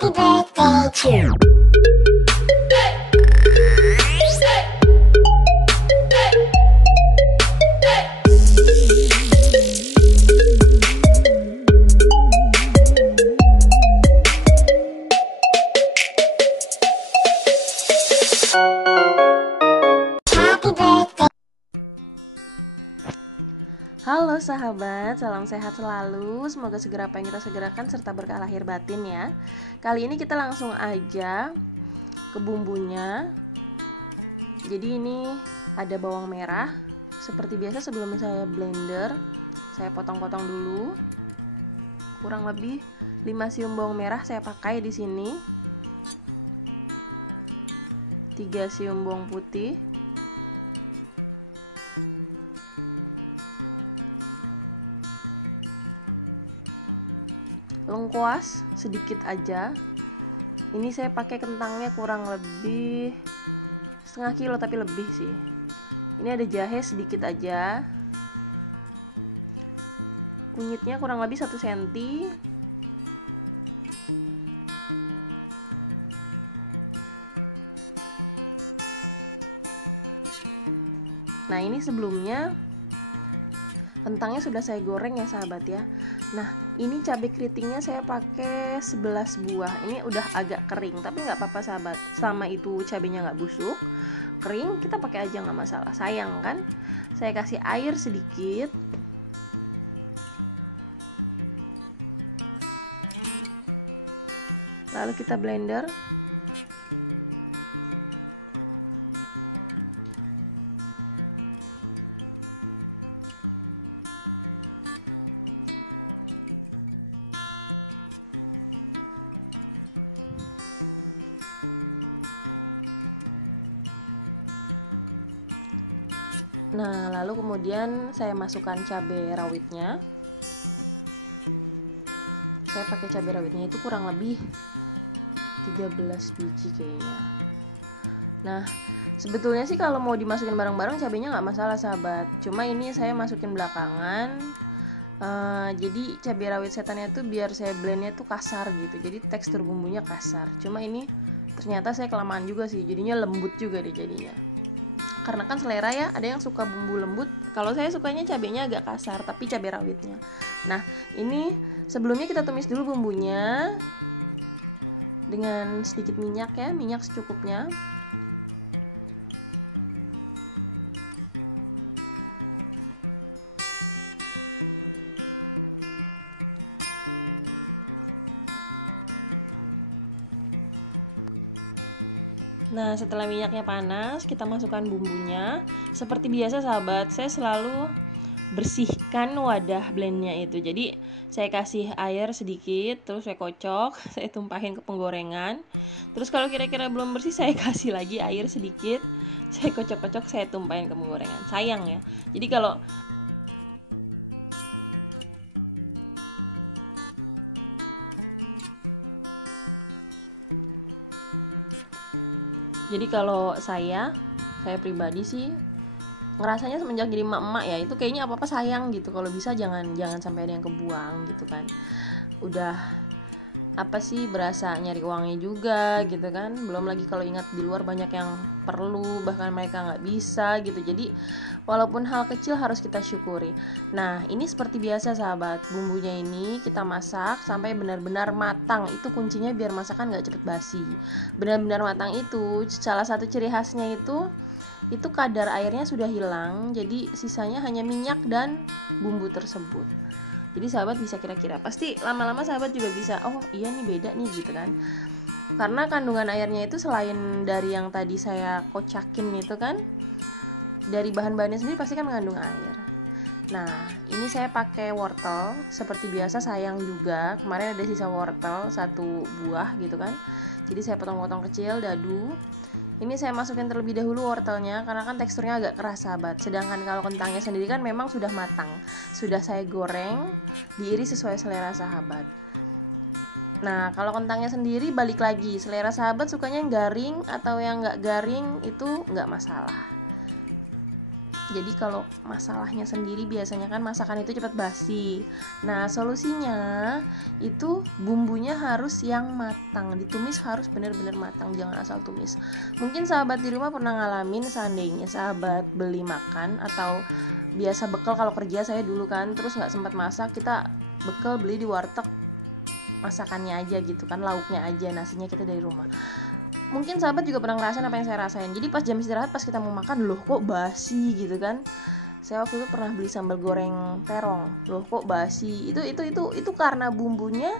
Happy birthday to Happy birthday. Halo sahabat, salam sehat selalu. Semoga segera apa yang kita segerakan serta berkah lahir batin ya. Kali ini kita langsung aja ke bumbunya. Jadi ini ada bawang merah. Seperti biasa sebelum saya blender, saya potong-potong dulu. Kurang lebih 5 siung bawang merah saya pakai di sini. 3 siung bawang putih. Lengkuas sedikit aja. Ini saya pakai kentangnya kurang lebih setengah kilo, tapi lebih sih. Ini ada jahe sedikit aja. Kunyitnya kurang lebih 1 cm. Nah, ini sebelumnya kentangnya sudah saya goreng ya sahabat ya. Nah, ini cabai keritingnya saya pakai 11 buah. Ini udah agak kering, tapi nggak apa-apa sahabat. Selama itu cabainya nggak busuk, kering, kita pakai aja nggak masalah. Sayang kan? Saya kasih air sedikit. Lalu kita blender. Nah, lalu kemudian saya masukkan cabai rawitnya. Saya pakai cabai rawitnya itu kurang lebih 13 biji kayaknya. Nah, sebetulnya sih kalau mau dimasukin bareng-bareng cabainya nggak masalah sahabat. Cuma ini saya masukin belakangan. Jadi cabai rawit setannya tuh biar saya blendnya tuh kasar gitu. Jadi tekstur bumbunya kasar. Cuma ini ternyata saya kelamaan juga sih. Jadinya lembut juga deh jadinya. Karena kan selera ya, ada yang suka bumbu lembut. Kalau saya sukanya cabenya agak kasar, tapi cabai rawitnya. Nah, ini sebelumnya kita tumis dulu bumbunya dengan sedikit minyak ya, minyak secukupnya. Nah, setelah minyaknya panas, kita masukkan bumbunya. Seperti biasa sahabat, saya selalu bersihkan wadah blendnya itu. Jadi saya kasih air sedikit, terus saya kocok, saya tumpahin ke penggorengan. Terus kalau kira-kira belum bersih, saya kasih lagi air sedikit, saya kocok-kocok, saya tumpahin ke penggorengan. Sayang ya. Jadi kalau saya pribadi sih ngerasanya semenjak jadi emak-emak ya, itu kayaknya apa-apa sayang gitu. Kalau bisa jangan sampai ada yang kebuang gitu kan. Udah apa sih, berasa nyari uangnya juga gitu kan. Belum lagi kalau ingat di luar banyak yang perlu, bahkan mereka nggak bisa gitu. Jadi walaupun hal kecil harus kita syukuri. Nah, ini seperti biasa sahabat, bumbunya ini kita masak sampai benar-benar matang. Itu kuncinya biar masakan nggak cepet basi. Benar-benar matang itu salah satu ciri khasnya itu kadar airnya sudah hilang, jadi sisanya hanya minyak dan bumbu tersebut. Jadi sahabat bisa kira-kira, pasti lama-lama sahabat juga bisa, oh iya nih beda nih gitu kan. Karena kandungan airnya itu selain dari yang tadi saya kocakin itu kan, dari bahan-bahannya sendiri pasti kan mengandung air. Nah, ini saya pakai wortel, seperti biasa sayang juga. Kemarin ada sisa wortel 1 buah gitu kan. Jadi saya potong-potong kecil, dadu. Ini saya masukin terlebih dahulu wortelnya karena kan teksturnya agak keras sahabat. Sedangkan kalau kentangnya sendiri kan memang sudah matang. Sudah saya goreng, diiris sesuai selera sahabat. Nah, kalau kentangnya sendiri balik lagi, selera sahabat sukanya yang garing atau yang nggak garing itu nggak masalah. Jadi kalau masalahnya sendiri biasanya kan masakan itu cepat basi. Nah, solusinya itu bumbunya harus yang matang, ditumis harus benar-benar matang, jangan asal tumis. Mungkin sahabat di rumah pernah ngalamin seandainya sahabat beli makan atau biasa bekal kalau kerja, saya dulu kan terus nggak sempat masak, kita bekal beli di warteg masakannya aja gitu kan, lauknya aja, nasinya kita dari rumah. Mungkin sahabat juga pernah ngerasain apa yang saya rasain. Jadi pas jam istirahat, pas kita mau makan, loh kok basi gitu kan. Saya waktu itu pernah beli sambal goreng terong, loh kok basi. Itu karena bumbunya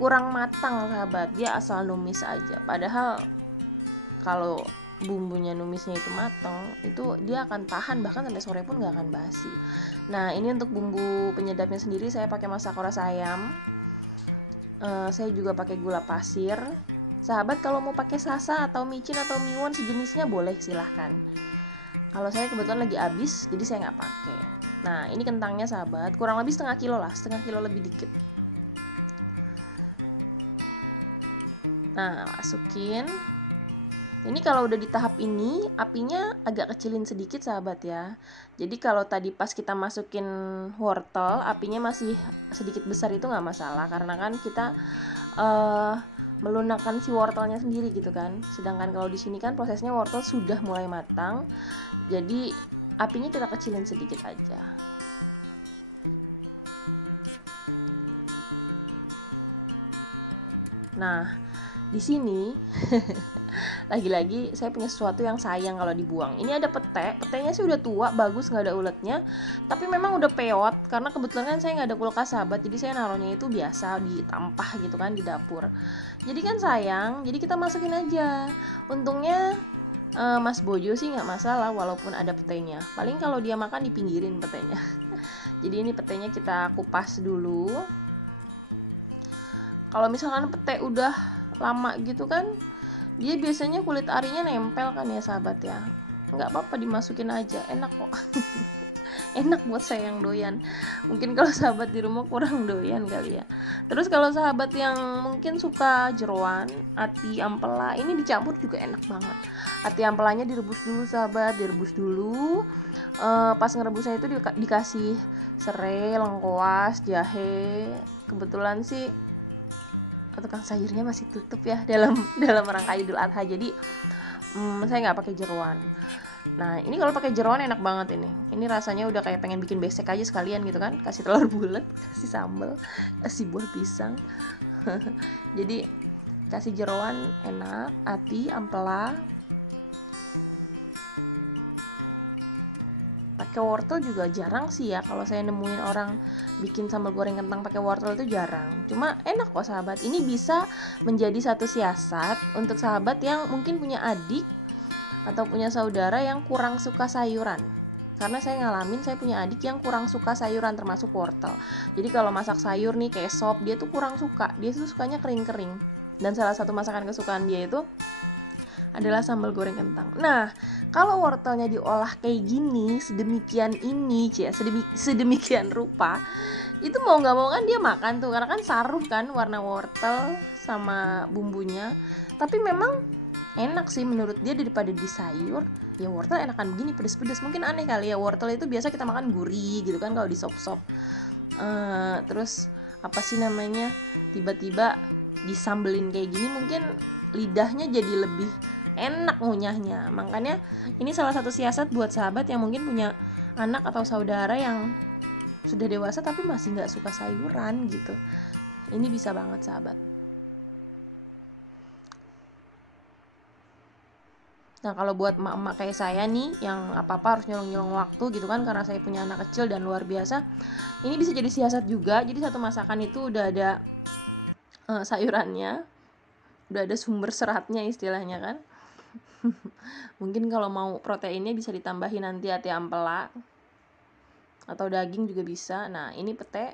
kurang matang sahabat. Dia asal numis aja. Padahal kalau bumbunya numisnya itu matang, itu dia akan tahan bahkan sampai sore pun nggak akan basi. Nah, ini untuk bumbu penyedapnya sendiri saya pakai masakoras ayam. Saya juga pakai gula pasir. Sahabat kalau mau pakai sasa atau micin atau miwon sejenisnya boleh, silahkan. Kalau saya kebetulan lagi habis, jadi saya nggak pakai. Nah, ini kentangnya sahabat, kurang lebih setengah kilo lah, setengah kilo lebih dikit. Nah, masukin. Ini kalau udah di tahap ini, apinya agak kecilin sedikit sahabat ya. Jadi kalau tadi pas kita masukin wortel, apinya masih sedikit besar itu nggak masalah, karena kan kita melunakkan si wortelnya sendiri gitu kan. Sedangkan kalau di sini kan prosesnya wortel sudah mulai matang, jadi apinya kita kecilin sedikit aja. Nah, di sini lagi-lagi saya punya sesuatu yang sayang kalau dibuang. Ini ada petenya sih udah tua, bagus, nggak ada uletnya, tapi memang udah peot karena kebetulan kan saya nggak ada kulkas sahabat, jadi saya naruhnya itu biasa di tampah gitu kan di dapur. Jadi kan sayang, jadi kita masukin aja. Untungnya Mas Bojo sih nggak masalah walaupun ada petenya. Paling kalau dia makan dipinggirin petenya. Jadi ini petenya kita kupas dulu. Kalau misalkan pete udah lama gitu kan, dia biasanya kulit arinya nempel kan ya sahabat ya. Nggak apa-apa, dimasukin aja, enak kok. Enak buat saya yang doyan. Mungkin kalau sahabat di rumah kurang doyan kali ya. Terus kalau sahabat yang mungkin suka jeroan, ati ampela, ini dicampur juga enak banget. Ati ampelanya direbus dulu sahabat, direbus dulu. Pas ngerebusnya itu dikasih serai, lengkuas, jahe. Kebetulan sih tukang sayurnya masih tutup ya dalam rangka Idul Adha, jadi saya nggak pakai jeroan. Nah, ini kalau pakai jeroan enak banget ini. Ini rasanya udah kayak pengen bikin besek aja sekalian gitu kan. Kasih telur bulat, kasih sambal, kasih buah pisang. Jadi kasih jeroan enak, ati, ampela. Pakai wortel juga jarang sih ya. Kalau saya nemuin orang bikin sambal goreng kentang pakai wortel itu jarang. Cuma enak kok sahabat. Ini bisa menjadi satu siasat untuk sahabat yang mungkin punya adik atau punya saudara yang kurang suka sayuran. Karena saya ngalamin, saya punya adik yang kurang suka sayuran termasuk wortel. Jadi kalau masak sayur nih kayak sop, dia tuh kurang suka. Dia tuh sukanya kering-kering. Dan salah satu masakan kesukaan dia itu adalah sambal goreng kentang. Nah, kalau wortelnya diolah kayak gini, sedemikian ini, sedemikian rupa, itu mau nggak mau kan dia makan tuh, karena kan saruh kan warna wortel sama bumbunya. Tapi memang enak sih menurut dia daripada di sayur. Ya wortel enakan begini pedes-pedes. Mungkin aneh kali ya, wortel itu biasa kita makan gurih gitu kan kalau di sop-sop. Terus apa sih namanya, tiba-tiba disambelin kayak gini, mungkin lidahnya jadi lebih enak ngunyahnya. Makanya ini salah satu siasat buat sahabat yang mungkin punya anak atau saudara yang sudah dewasa tapi masih nggak suka sayuran gitu. Ini bisa banget sahabat. Nah, kalau buat emak-emak kayak saya nih yang apa-apa harus nyolong-nyolong waktu gitu kan karena saya punya anak kecil dan luar biasa, ini bisa jadi siasat juga. Jadi satu masakan itu udah ada sayurannya, udah ada sumber seratnya istilahnya kan. Mungkin kalau mau proteinnya bisa ditambahin nanti ati ampela atau daging juga bisa. Nah, ini pete,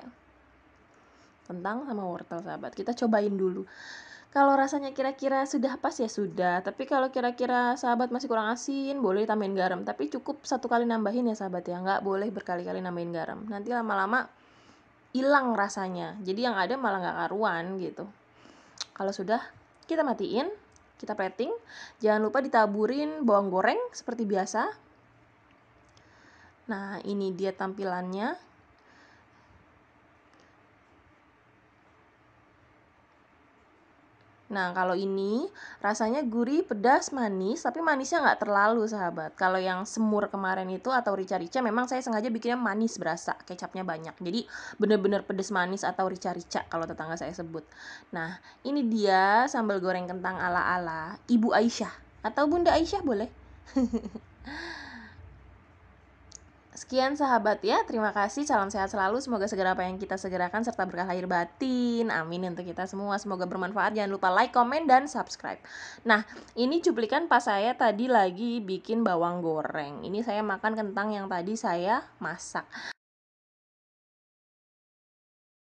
kentang sama wortel sahabat. Kita cobain dulu. Kalau rasanya kira-kira sudah pas ya sudah. Tapi kalau kira-kira sahabat masih kurang asin, boleh tambahin garam. Tapi cukup satu kali nambahin ya sahabat ya. Nggak boleh berkali-kali nambahin garam. Nanti lama-lama hilang rasanya. Jadi yang ada malah nggak karuan gitu. Kalau sudah, kita matiin. Kita plating, jangan lupa ditaburin bawang goreng seperti biasa. Nah, ini dia tampilannya. Nah, kalau ini rasanya gurih, pedas, manis, tapi manisnya nggak terlalu, sahabat. Kalau yang semur kemarin itu atau rica-rica, memang saya sengaja bikinnya manis berasa, kecapnya banyak. Jadi bener-bener pedas manis atau rica-rica kalau tetangga saya sebut. Nah, ini dia sambal goreng kentang ala-ala Ibu Aisyah atau Bunda Aisyah boleh. Sekian sahabat ya, terima kasih, salam sehat selalu, semoga segera apa yang kita segerakan serta berkah lahir batin, amin untuk kita semua, semoga bermanfaat, jangan lupa like, komen, dan subscribe. Nah, ini cuplikan pas saya tadi lagi bikin bawang goreng, ini saya makan kentang yang tadi saya masak.